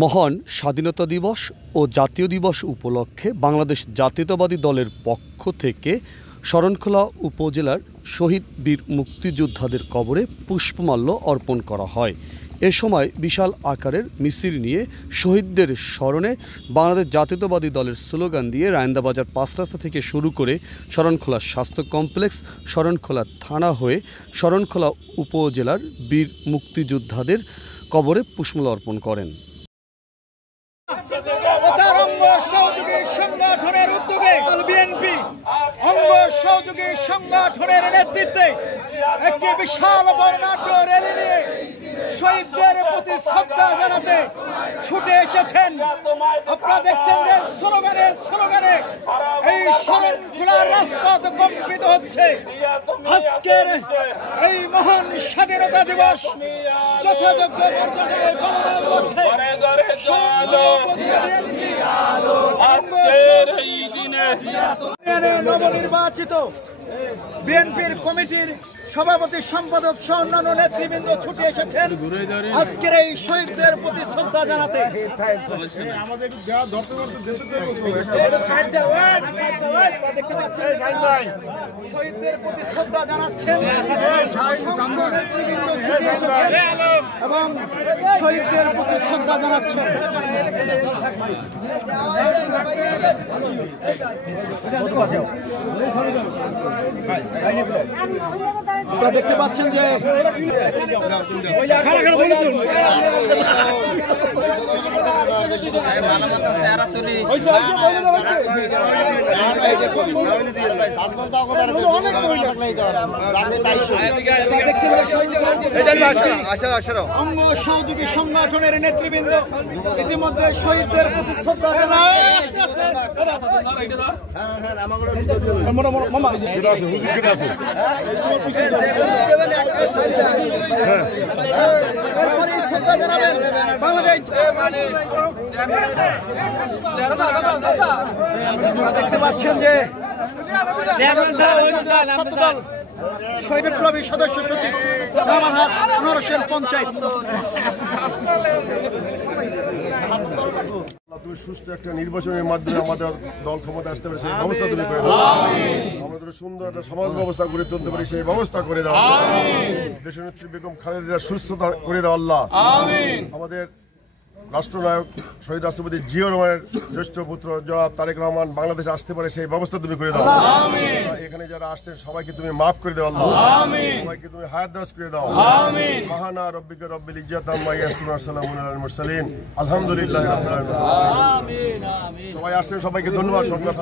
মহান স্বাধীনতা দিবস ও জাতীয় দিবস উপলক্ষে বাংলাদেশ জাতীয়তাবাদী দলের পক্ষ থেকে শরণখোলা উপজেলার শহীদ বীর মুক্তিযোদ্ধাদের কবরে পুষ্পমাল্য অর্পণ করা হয়। এ সময় বিশাল আকারের মিছিল নিয়ে শহীদদের স্মরণে বাংলাদেশ জাতীয়তাবাদী দলের স্লোগান দিয়ে রায়েন্দাবাজার ৫ রাস্তা থেকে শুরু করে শরণখোলা স্বাস্থ্য কমপ্লেক্স, শরণখোলা থানা হয়ে শরণখোলা উপজেলার বীর মুক্তিযোদ্ধাদের কবরে পুষ্পমাল্য অর্পণ করেন। সংগঠনের উদ্যোগে বিএনপি অঙ্গ সহযোগী সংগঠনের নেতৃত্বে একটি বিশাল বর্ণাঢ্য র্যালি নিয়ে শহীদদের প্রতি শ্রদ্ধা জানাতে ছুটে এসেছেন। আপনারা দেখছেন যে স্লোগানে এই শরণখোলার রাজপথ কম্পিত হচ্ছে। আজকের এই মহান স্বাধীনতা দিবস যথাযোগ্য মর্যাদায় পালনের লক্ষ্যে নবনির্বাচিত বিএনপির কমিটির সভাপতি, সম্পাদক সহ অন্যান্য নেতৃবৃন্দ ছুটে এসেছেন আজকের এই শহীদদের প্রতি শ্রদ্ধা জানাতে। দেখতে পাচ্ছেন শহীদদের প্রতি শ্রদ্ধা জানাচ্ছেন, নেতৃবৃন্দ ছুটে এসেছেন এবং শহীদদের প্রতি শ্রদ্ধা জানাচ্ছেন। আপনারা দেখতে পাচ্ছেন যে অঙ্গ সহযোগী সংগঠনের নেতৃবৃন্দ ইতিমধ্যে শহীদদের প্রতি শ্রদ্ধা জানাবেন। বাংলাদেশ দেখতে পাচ্ছেন যে শহীদ বিপ্লবী সদস্য সচিব রামারহাট নরসেন পঞ্চায়েত। তুমি সুষ্ঠু একটা নির্বাচনের মাধ্যমে আমাদের দল ক্ষমতা আসতে পারে সেই ব্যবস্থা তুমি করে দাও। আমাদের সুন্দর একটা সমাজ ব্যবস্থা গড়ে তুলতে পারি সেই ব্যবস্থা করে দাও। দেশনেত্রী বেগম খালেদা সুস্থতা করে দাও আল্লাহ। আমাদের রাষ্ট্রনায়ক শহীদ রাষ্ট্রপতি জিয়া রহমানের জ্যেষ্ঠ পুত্র জনাব তারেক রহমান বাংলাদেশে আসতে পারে সেই ব্যবস্থা তুমি করে দাও। এখানে যারা আসছেন সবাইকে তুমি মাফ করে দাও আল্লাহ। সবাইকে তুমি হায়াত দারাজ করে দাও। সুবহানা রাব্বিকা রাব্বিল ইজ্জাতি আম্মা ইয়াসিফুন ওয়া সালামুন আলাল মুরসালিন আলহামদুলিল্লাহি রাব্বিল আলামিন। সবাই আসছেন, সবাইকে ধন্যবাদ।